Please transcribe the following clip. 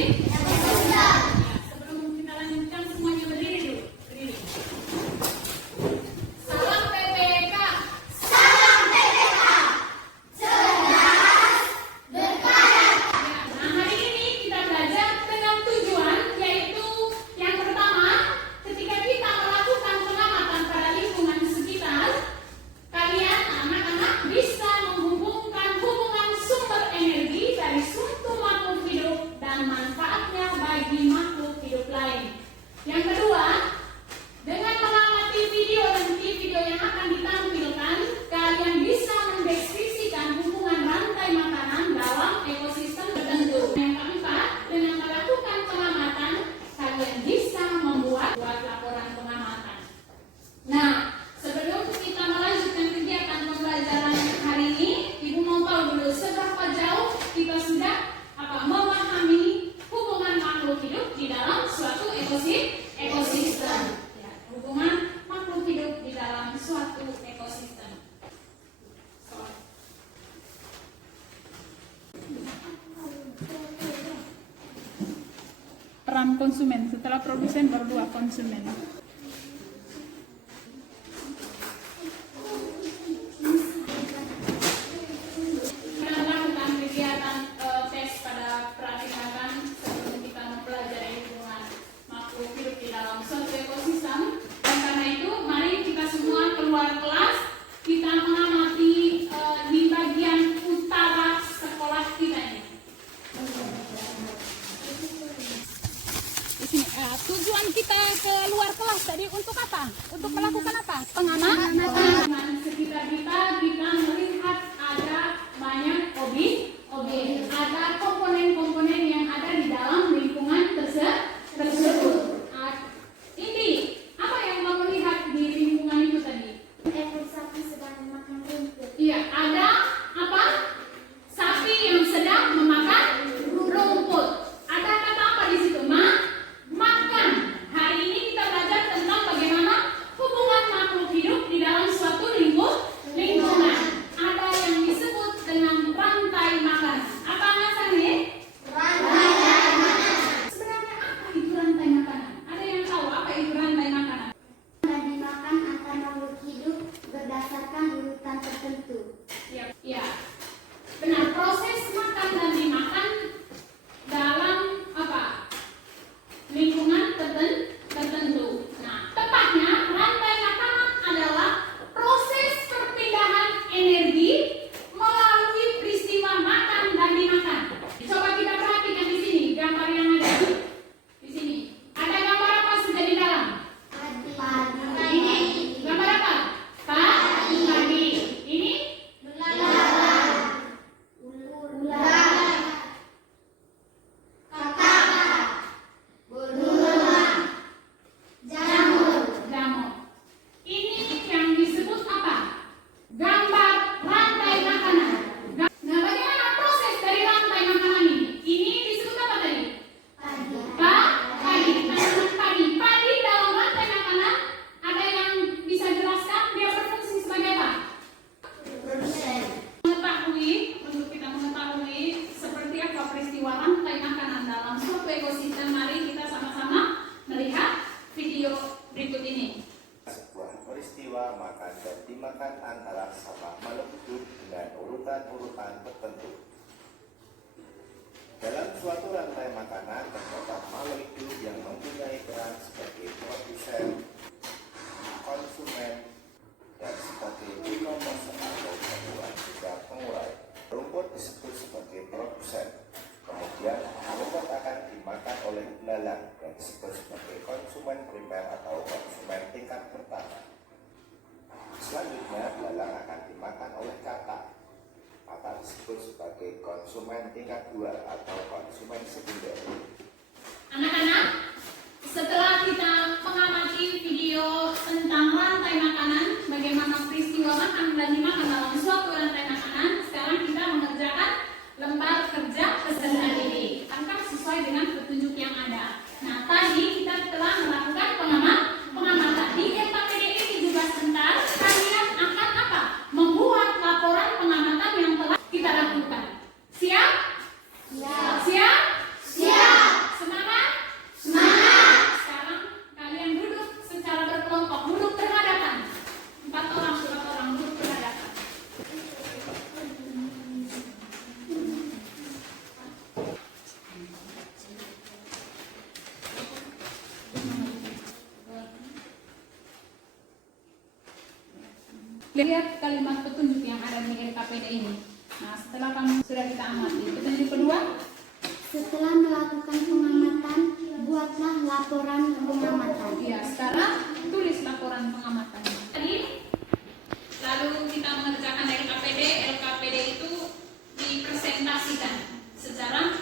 Sebelum kita lanjutkan semuanya berdiri dulu. Berdiri. Salam PPK. Salam PPK. Cerdas, berkarat. Nah, hari ini kita belajar dengan tujuan, yaitu yang pertama, ketika kita melakukan pengamatan pada lingkungan sekitar, kalian anak-anak bisa menghubungkan hubungan sumber energi dari suatu makhluk hidup dan manfaatnya bagi makhluk hidup lain. Yang kedua, dengan mengamati video dan video yang akan ditampilkan, kalian bisa mendeskripsikan hubungan rantai makanan dalam ekosistem tertentu. Yang keempat, dengan melakukan pengamatan, kalian bisa membuat laporan pengamatan. Nah, sebelum kita melanjutkan kegiatan pembelajaran hari ini, Ibu mau tahu dulu seberapa jauh kita sudah memahami hubungan makhluk hidup di dalam suatu ekosistem. Ya, hubungan makhluk hidup di dalam suatu ekosistem. Peran konsumen, setelah produsen baru dua konsumen. Tujuan kita ke luar kelas tadi untuk apa? Untuk melakukan apa? Pengamatan sekitar kita melihat ada banyak objek, ada komponen-komponen yang ada di dalam lingkungan tersebut. Ini apa yang kamu lihat di lingkungan itu tadi? Ekor sapi sedang memakan rumput. Iya, ada apa? Sapi yang sedang memakan rumput. Ada kata apa di situ? Makan. Hari ini kita belajar tentang bagaimana hubungan makhluk hidup di dalam suatu lingkungan. Ada yang disebut dengan rantai makanan. Apa maksudnya? Rantai makanan. Sebenarnya apa itu rantai makanan? Ada yang tahu apa itu rantai makanan? Dan dimakan antar makhluk hidup berdasarkan urutan tertentu. Ya. Benar, proses makan dan dimakan dalam apa? Lingkungan tertentu. Nah, tepatnya rantai makanan adalah proses perpindahan energi melalui peristiwa makan dan dimakan. Coba kita perhatikan di sini gambar yang ada. Di sini ada gambar apa sudah di dalam? Padi. Ini gambar apa? Padi. Ini Ular. Kakak. Burung. Jamur. jamur. Ini yang disebut apa? Gambar rantai makanan. Nah, bagaimana proses dari rantai makanan ini? Ini disebut apa tadi? Padi. Padi. Tanaman padi. Padi dalam rantai makanan ada yang bisa jelaskan dia berfungsi sebagai apa? Produsen. Untuk kita mengetahui seperti apa peristiwa rantai makanan dalam suatu ekosistem, mari kita sama-sama melihat video berikut ini. Sebuah peristiwa makan dan dimakan antara sama makhluk hidup dengan urutan-urutan tertentu. Dalam suatu rantai makanan terdapat makhluk hidup yang mempunyai peran sebagai produsen, konsumen, dan sebagai e-commerce atau pembuat juga pengurai. Rumput disebut sebagai produsen. Kemudian rumput akan dimakan oleh belalang yang disebut sebagai konsumen primer atau konsumen tingkat pertama. Selanjutnya belalang akan dimakan oleh katak. Katak disebut sebagai konsumen tingkat 2 atau konsumen sekunder. Anak-anak, setelah kita mengamati video tentang rantai makanan, bagaimana peristiwa makan dan dimakan dalam suatu rantai makanan, sekarang kita mengerjakan lembar kerja keseharian ini, akan sesuai dengan petunjuk yang ada. Nah, tadi kita telah melakukan pengamatan. Di FKPD 17 sebentar, kalian akan apa? Membuat laporan pengamatan yang telah kita lakukan. Siap? Siap. Siap? Lihat kalimat petunjuk yang ada di LKPD ini. Nah, setelah kamu sudah kita amati, petunjuk kedua, Setelah melakukan pengamatan, buatlah laporan pengamatan. ya sekarang tulis laporan pengamatan. Tadi, lalu kita mengerjakan LKPD. LKPD itu dipresentasikan secara